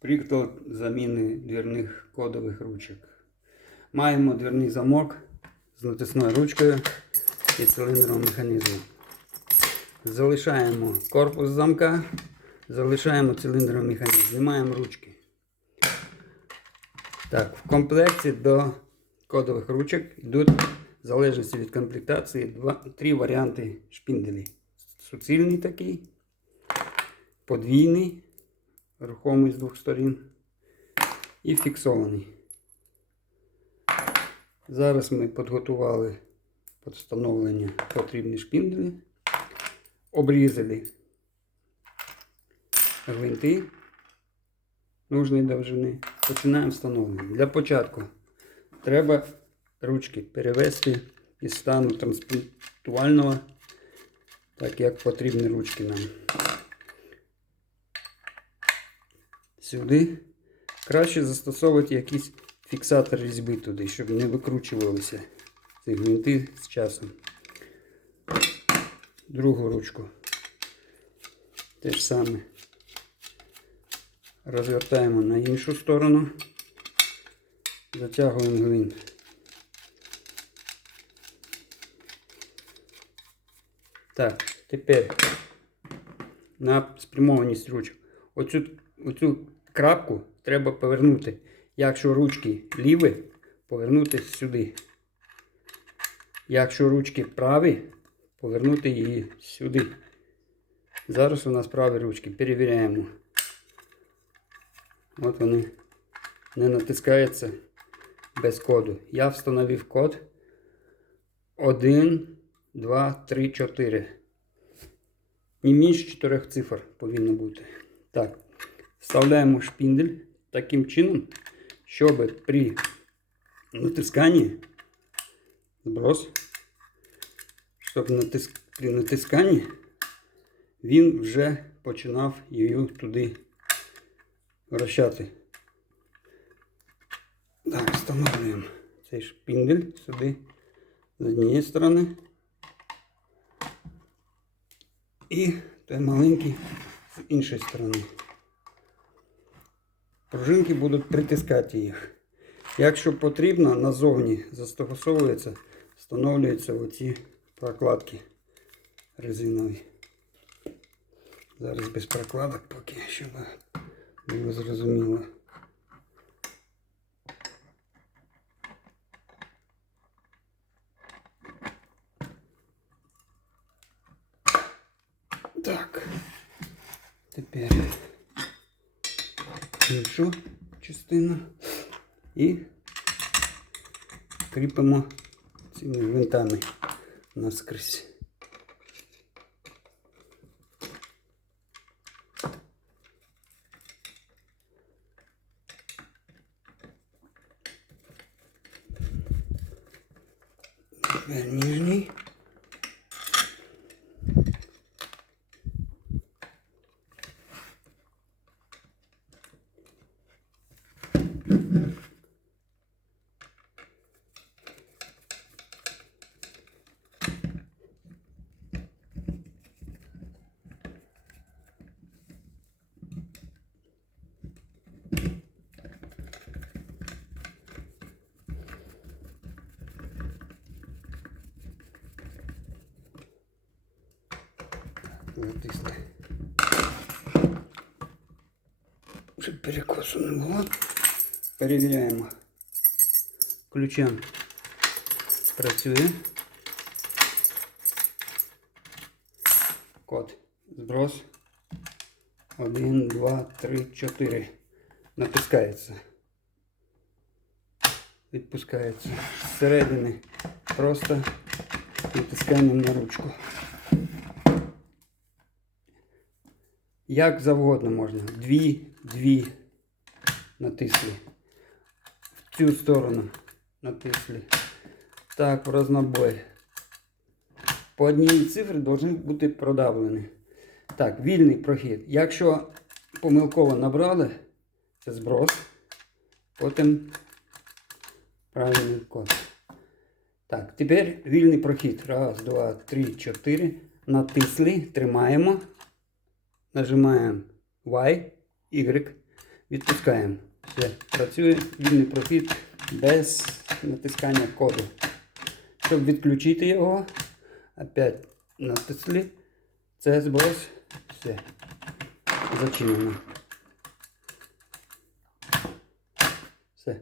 Приклад заміни двірних кодових ручок. Маємо двірний замок з натисною ручкою і циліндровим механізмом. Залишаємо корпус замка, залишаємо циліндровий механізм, знімаємо ручки. Так, в комплекті до кодових ручок йдуть, в залежності від комплектації, два, три варіанти шпінделі. Суцільний такий, подвійний, рухомий з двох сторін і фіксований. Зараз ми підготували під встановлення потрібні шпінделі, обрізали гвинти нужної довжини. Починаємо встановлення. Для початку треба ручки перевести із стану транспортувального, так як потрібні ручки нам. Сюди краще застосовувати якийсь фіксатор різьби туди, щоб не викручувалися ці гвинти з часом. Другу ручку. Те ж саме. Розвертаємо на іншу сторону. Затягуємо гвинт. Так, тепер на спрямованість ручок. Оцю, оцю крапку треба повернути. Якщо ручки ліві, повернути сюди. Якщо ручки праві, повернути її сюди. Зараз у нас праві ручки. Перевіряємо. От вони не натискаються без коду. Я встановив код 1, 2, 3, 4. Не менше 4 цифр повинно бути. Так, вставляємо шпіндель таким чином, щоб при натисканні зброс, щоб натис... при натисканні він вже починав її туди вращати. Так, встановлюємо цей шпіндель сюди з однієї сторони. І той маленький з іншої сторони. Пружинки будуть притискати їх. Якщо потрібно, назовні застосовується, встановлюються оці прокладки резинові. Зараз без прокладок поки, щоб було зрозуміло. Так. Тепер іншу частину і кріпимо цими гвинтами наскрізь. Тепер нижній. Затисли. Щоб перекосу. Перевіряємо. Ключем працює. Код. Зброс. 1, 2, 3, 4. Натискається. Відпускається. Зсередини просто натисканням на ручку. Як завгодно можна. Дві, дві натисли. В цю сторону натисли. Так, в рознобой. По одній цифрі повинні бути продавлені. Так, вільний прохід. Якщо помилково набрали, це зброс. Потім правильний код. Так, тепер вільний прохід. Раз, два, три, чотири. Натисли, тримаємо. Нажимаємо Y, Y, Відпускаємо. Все, працює вільний прохід без натискання коду. Щоб відключити його, опять натисли. Це зброс. Все. Зачинено. Все.